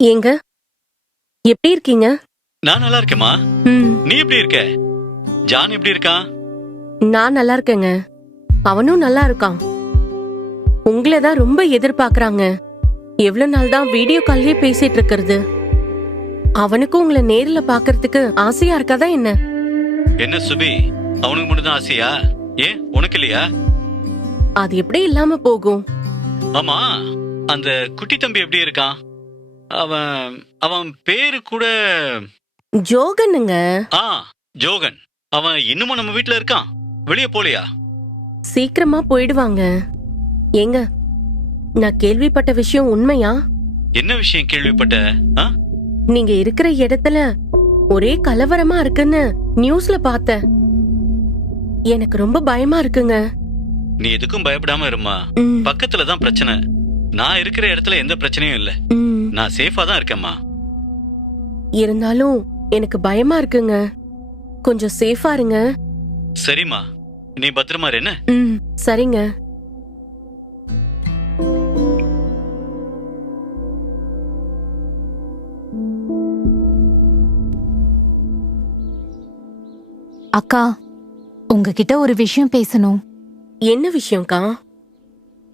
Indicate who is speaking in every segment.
Speaker 1: ஏங்க? எப்படி இருக்கீங்க?
Speaker 2: நான் நல்லா இருக்கேம்மா.
Speaker 1: ம்.
Speaker 2: நீ எப்படி இருக்க? ஜான் எப்படி இருக்கான்
Speaker 1: நான் நல்லா இருக்கேங்க. அவனும் நல்லா இருக்கான். உங்களை தான் ரொம்ப எதிர்பார்க்கறாங்க. எவ்வளவு நாள் தான் வீடியோ கால்லயே பேசிட்டு இருக்கிறது. அவனுக்கும் உங்களை நேர்ல பார்க்கறதுக்கு ஆசையா இருக்காதா என்ன?
Speaker 2: என்ன சுபி? அவனுக்கு மட்டும் தான் ஆசையா? ஏன்? உனக்கு இல்லையா?
Speaker 1: அது எப்படி இல்லாம போகும்?
Speaker 2: ஆமா. அந்த குட்டி தம்பி எப்படி இருக்கான்? அவன் அவன் பேரு கூட
Speaker 1: ஜோகனுங்க.
Speaker 2: ஆ ஜோகன். அவன் இன்னுமும் நம்ம வீட்ல இருக்கான்? வெளியே போலியா?
Speaker 1: சீக்கிரமா போயிடுவாங்க. ஏங்க நான் கேள்விப்பட்ட விஷயம் உண்மையா?
Speaker 2: என்ன விஷயம் கேள்விப்பட்ட? ஆ?
Speaker 1: நீங்க இருக்கிற இடத்துல ஒரே கலவரமா இருக்குன்னு நியூஸ்ல பார்த்தேன். எனக்கு ரொம்ப பயமா இருக்குங்க.
Speaker 2: நீ எதுக்கும் பயப்படாம இருமா
Speaker 1: ம்,
Speaker 2: பக்கத்துல தான் பிரச்சனை. நான் இருக்கிற இடத்துல எந்த பிரச்சனையும் இல்ல.
Speaker 1: ம்.
Speaker 2: நான் சேஃபா தான் இருக்கேம்மா.
Speaker 1: இருந்தாலும் எனக்கு பயமா இருக்குங்க. கொஞ்சம் சேஃபா இருங்க.
Speaker 2: சரிம்மா. நீ பத்திரமா இரு, என்ன?
Speaker 1: ம் சரிங்க.
Speaker 3: அக்கா உங்ககிட்ட ஒரு விஷயம் பேசணும்.
Speaker 1: என்ன விஷயம்க்கா?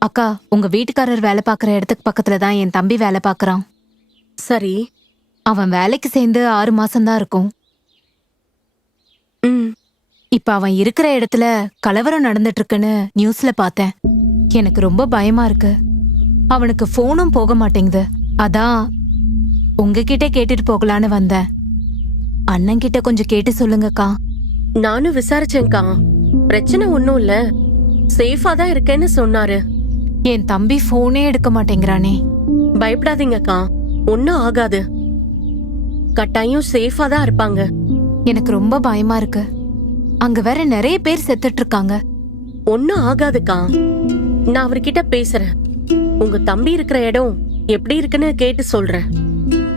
Speaker 3: அக்கா உங்க வீட்டுக்காரர் வேலை பார்க்குற இடத்துக்கு பக்கத்துல தான் என் தம்பி வேலை பார்க்கறான்.
Speaker 1: சரி.
Speaker 3: அவன் வேலைக்கு சேர்ந்து ஆறு மாசம்தான் இருக்கும்.
Speaker 1: ம்.
Speaker 3: இப்ப அவன் இருக்கிற இடத்துல கலவரம் நடந்துட்டு இருக்குன்னு நியூஸ்ல பார்த்தேன். எனக்கு ரொம்ப பயமா இருக்கு. அவனுக்கு போனும் போக மாட்டேங்குது. அதான் உங்ககிட்ட கேட்டுட்டு போகலான்னு வந்தேன். அண்ணன் கிட்ட கொஞ்சம் கேட்டு சொல்லுங்கக்கா.
Speaker 1: நானும் விசாரிச்சேன்க்கா. பிரச்சனை ஒண்ணும் இல்ல. சேஃபா தான் இருக்கேன்னு சொன்னாரு.
Speaker 3: என் தம்பி போனே எடுக்க மாட்டேங்கிறானே.
Speaker 1: பயப்படாதீங்கக்கா ஒன்னும் ஆகாது. கட்டாயம் சேஃபா தான் இருப்பாங்க.
Speaker 3: எனக்கு ரொம்ப பயமா இருக்கு. அங்க வேற நிறைய பேர் செத்துட்டு இருக்காங்க.
Speaker 1: ஒன்னும் ஆகாதுக்கா நான் அவர்கிட்ட பேசுறேன். உங்க தம்பி இருக்கிற இடம் எப்படி இருக்குன்னு கேட்டு சொல்றேன்.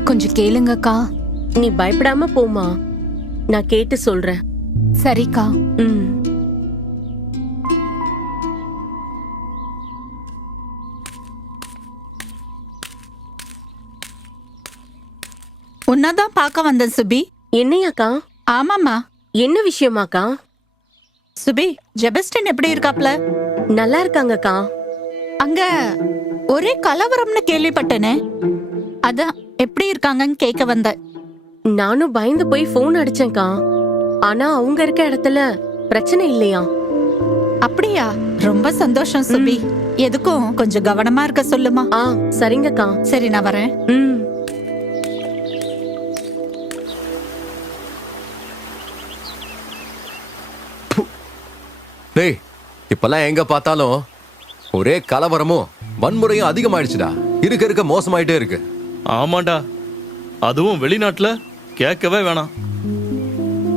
Speaker 3: கொஞ்சம் கேளுங்கக்கா
Speaker 1: நீ பயப்படாம போமா நான் கேட்டு சொல்றேன்.
Speaker 3: சரிக்கா.
Speaker 1: ம்.
Speaker 4: உன்னதான் பார்க்க வந்தேன் சுபி.
Speaker 1: என்னையாக்கா?
Speaker 4: ஆமாம்மா.
Speaker 1: என்ன விஷயமாக்கா?
Speaker 4: சுபி ஜெபஸ்டின் எப்படி இருக்காப்ல?
Speaker 1: நல்லா இருக்காங்கக்கா.
Speaker 4: அங்க ஒரே கலவரம்னு கேள்விப்பட்டேனே. அதான் எப்படி இருக்காங்கன்னு கேட்க வந்தேன்.
Speaker 1: நானும் பயந்து போய் ஃபோன் அடிச்சேன்க்கா. ஆனா அவங்க இருக்க இடத்துல பிரச்சனை இல்லையா?
Speaker 4: அப்படியா? ரொம்ப சந்தோஷம் சுபி. எதுக்கும் கொஞ்சம் கவனமா இருக்க சொல்லுமா.
Speaker 1: ஆ சரிங்கக்கா.
Speaker 4: சரி நான் வரேன்.
Speaker 1: ம்.
Speaker 5: டேய் இப்பெல்லாம் எங்க பார்த்தாலும் ஒரே கலவரமும் வன்முறையும் அதிகமாயிடுச்சுடா. இருக்க இருக்க மோசமாயிட்டே இருக்கு.
Speaker 6: ஆமாண்டா. அதுவும் வெளிநாட்டுல கேட்கவே வேணாம்.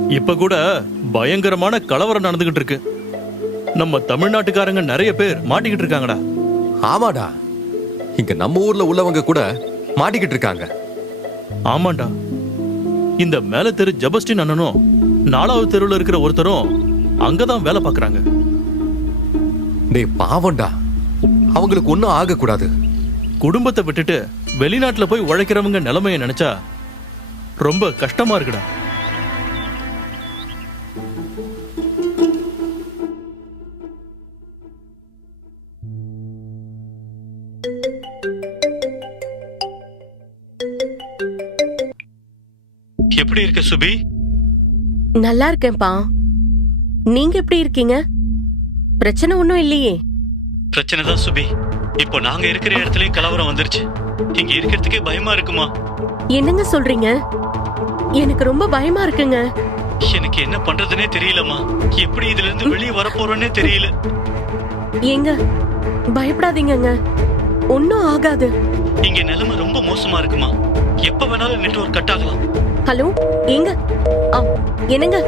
Speaker 6: இப்ப கூட பயங்கரமான கலவரம் நடந்துகிட்டு இருக்கு. நம்ம தமிழ்நாட்டுக்காரங்க நிறைய பேர் மாட்டிக்கிட்டு இருக்காங்கடா.
Speaker 5: ஆமாடா. இங்க நம்ம ஊர்ல உள்ளவங்க கூட மாட்டிக்கிட்டு இருக்காங்க.
Speaker 6: ஆமாண்டா. இந்த மேல தெரு ஜபஸ்டின் அண்ணனும் நாலாவது தெருவுல இருக்கிற ஒருத்தரும் அங்கதான் வேலை பார்க்கறாங்க.
Speaker 5: டேய் பாவம்டா. அவங்களுக்கு ஒன்றும் ஆகக்கூடாது.
Speaker 6: குடும்பத்தை விட்டுட்டு வெளிநாட்டுல போய் உழைக்கிறவங்க நிலைமைய நினைச்சா ரொம்ப கஷ்டமா இருக்குடா.
Speaker 2: எப்படி இருக்க சுபி?
Speaker 1: நல்லா இருக்கேன்ப்பா. நீங்க எப்படி இருக்கீங்க? பிரச்சனை ஒன்றும் இல்லையே.
Speaker 2: பிரச்சனை தான் சுபி. இப்போ நாங்க இருக்கிற இடத்துலயும் கலவரம் வந்துருச்சு. இங்க இருக்கிறதுக்கே பயமா இருக்குமா?
Speaker 1: என்னங்க சொல்றீங்க? எனக்கு ரொம்ப பயமா இருக்குங்க.
Speaker 2: எனக்கு என்ன பண்றதுனே தெரியலம்மா. எப்படி இதுல இருந்து வெளியே வர போறோன்னே தெரியல.
Speaker 1: ஏங்க பயப்படாதீங்கங்க. ஒன்னும் ஆகாது.
Speaker 2: இங்க நிலைமை ரொம்ப மோசமா இருக்குமா? எப்ப வேணாலும் நெட்வொர்க் கட் ஆகலாம்.
Speaker 1: ஹலோ ஏங்க ஆ, என்னங்க?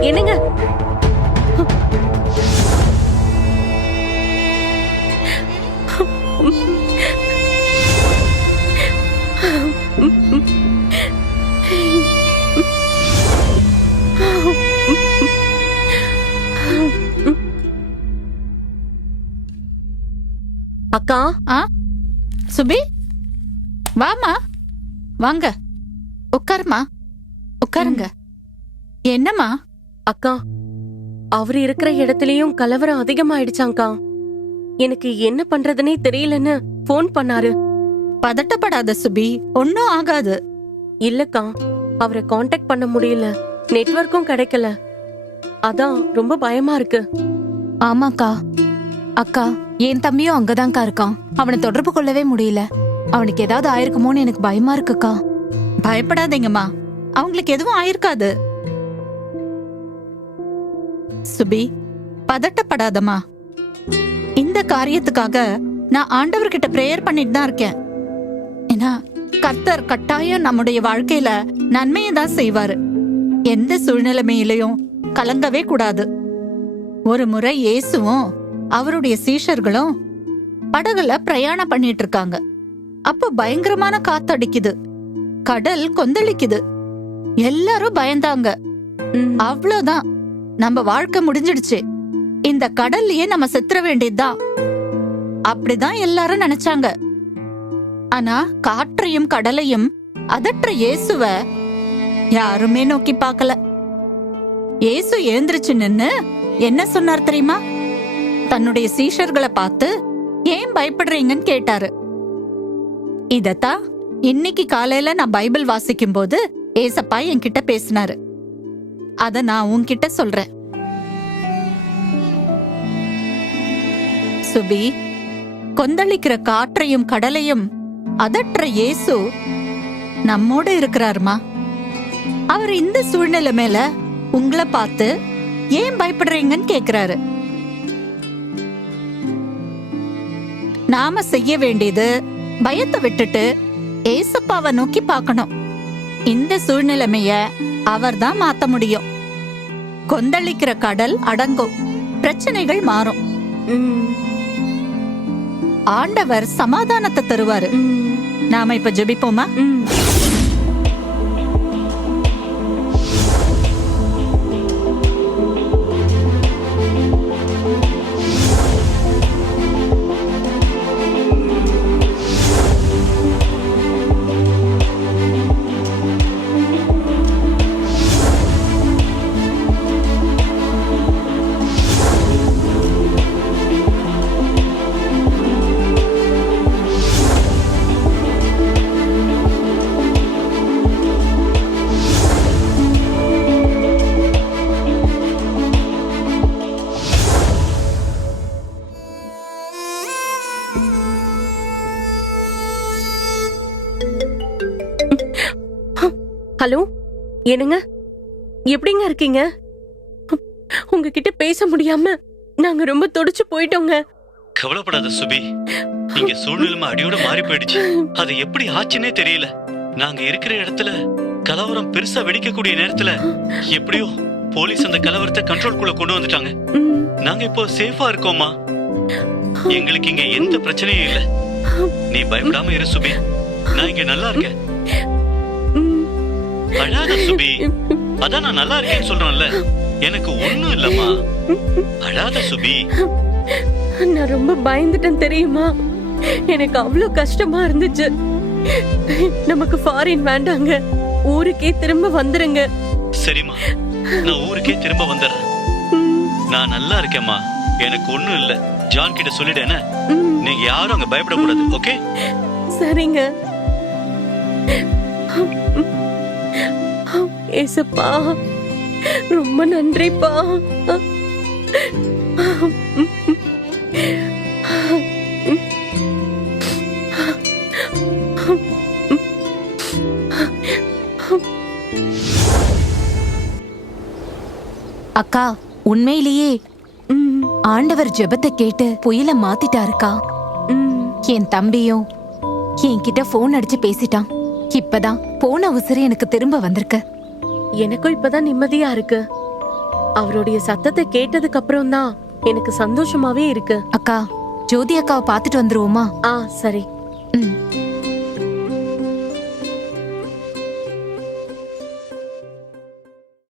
Speaker 1: என்னங்க? அக்கா?
Speaker 4: ஆ சுபி? வாமா வாங்க. உட்காருமா? உட்காருங்க. என்னம்மா?
Speaker 1: அக்கா அவர் இருக்கிற இடத்துலயும் கலவரம் அதிகமாயிடுச்சாங்க்கா. எனக்கு என்ன பண்றதுனே தெரியலன்னு ஃபோன் பண்ணாரு.
Speaker 4: பதட்டப்படாத சுபி ஒன்னும் ஆகாது.
Speaker 1: இல்லக்கா அவரை காண்டாக்ட் பண்ண முடியல. நெட்வொர்க்கும் கிடைக்கல. அதான் ரொம்ப பயமா இருக்கு.
Speaker 3: ஆமாக்கா. அக்கா என் தம்பியும் அங்கதான்க்கா இருக்கான். அவனை தொடர்பு கொள்ளவே முடியல. அவனுக்கு ஏதாவது ஆயிருக்குமோன்னு எனக்கு பயமா இருக்குக்கா.
Speaker 4: பயப்படாதீங்கம்மா. அவங்களுக்கு எதுவும் ஆயிருக்காது. சுபி பதட்டப்படாதம்மா. இந்த காரியத்துக்காக நான் ஆண்டவர்கிட்ட பிரேயர் பண்ணிட்டு தான் இருக்கேன். ஏன்னா கர்த்தர் கட்டாயம் நம்முடைய வாழ்க்கையில நன்மையை தான் செய்வாரு. எந்த சூழ்நிலைமையிலையும் கலங்கவே கூடாது. ஒரு முறை இயேசுவும் அவருடைய சீஷர்களும் படகுல பிரயாணம் பண்ணிட்டு இருக்காங்க. அப்போ பயங்கரமான காத்தடிக்குது. கடல் கொந்தளிக்குது. எல்லாரும் பயந்தாங்க. அவ்வளவுதான். நம்ம வாழ்க்கை முடிஞ்சிடுச்சு. இந்த கடல்லையே நம்ம செத்துற வேண்டியதுதான் அப்படிதான் எல்லாரும் நினைச்சாங்க. ஆனா காற்றையும் கடலையும் அதற்ற இயேசுவ யாருமே நோக்கி பார்க்கல. இயேசு எழுந்திருச்சு நின்னு என்ன சொன்னார் தெரியுமா? தன்னுடைய சீஷர்களை பார்த்து ஏன் பயப்படுறீங்கன்னு கேட்டாரு. இதத்தான் இன்னைக்கு காலையில நான் பைபிள் வாசிக்கும் போது ஏசப்பா என்கிட்ட பேசினாரு. அத நான் உன்கிட்ட சொல்றேன். சுபி கொந்தளிக்கிற காற்றையும் கடலையும் அதற்ற இயேசு நம்மோட இருக்கிறாருமா? அவர் இந்த சூழ்நிலை மேல உங்களை பார்த்து ஏன் பயப்படுறீங்கன்னு கேக்குறாரு. நாம செய்ய வேண்டியது பயத்தை விட்டுட்டு ஏசப்பாவை நோக்கி பார்க்கணும். இந்த சூழ்நிலைமைய அவர்தான் மாத்த முடியும். கொந்தளிக்கிற கடல் அடங்கும். பிரச்சனைகள் மாறும். ஆண்டவர் சமாதானத்தை தருவாரு. நாம இப்ப ஜெபிப்போமா?
Speaker 1: ஹலோ என்னங்க? எப்படிங்க இருக்கீங்க? உங்ககிட்ட பேச முடியாம நாங்க ரொம்ப தொடிச்சு போயிட்டோங்க.
Speaker 2: கவலைப்படாத சுபி இங்க சூழ்நிலைமை அடியோட மாறி போயிடுச்சு. அது எப்படி ஆச்சுன்னே தெரியல. நாங்க இருக்கிற இடத்துல கலவரம் பெருசா வெடிக்கக்கூடிய நேரத்துல எப்படியோ போலீஸ் அந்த கலவரத்தை கண்ட்ரோல்குள்ள கொண்டு வந்துட்டாங்க. நாங்க இப்போ சேஃபா இருக்கோமா எங்களுக்கு இங்க எந்த பிரச்சனையும் இல்ல. நீ பயப்படாம இரு சுபி. நான் இங்க நல்லா இருக்கேன். அழாத சுபி. அதான் நான் நல்லா இருக்கேன்னு சொல்றேன்ல. எனக்கு ஒண்ணும் இல்லம்மா. அழாத சுபி.
Speaker 1: நான் ரொம்ப பயந்துட்டேன் தெரியுமா? எனக்கு அவ்வளவு கஷ்டமா இருந்துச்சு. நமக்கு ஃபாரின் வேண்டாங்க. ஊருக்கே திரும்ப வந்துருங்க.
Speaker 2: சரிம்மா. நான் ஊருக்கே திரும்ப வந்துடுறேன். நான் நல்லா இருக்கேம்மா. எனக்கு ஒண்ணும் இல்ல. ஜான் கிட்ட சொல்லிட்டேன. நீங்க யாரும் அங்க பயப்படக்கூடாது ஓகே?
Speaker 1: சரிங்க. ஏசப்பா. ரொம்ப நன்றிப்பா.
Speaker 3: அக்கா உண்மையிலேயே. ஆண்டவர் ஜெபத்தை கேட்டு புயல மாத்திட்டாருக்கா? என் தம்பியும் என்கிட்ட போன் அடிச்சு பேசிட்டான். இப்பதான் போன உசுறு எனக்கு திரும்ப வந்திருக்கு.
Speaker 1: எனக்கும் இப்பதான் நிம்மதியா இருக்கு. அவருடைய சத்தத்தை கேட்டதுக்கு அப்புறம் தான் எனக்கு சந்தோஷமாவே இருக்கு.
Speaker 3: அக்கா ஜோதி அக்காவை பார்த்துட்டு வந்துருவோமா?
Speaker 1: ஆ சரி.
Speaker 3: ம்.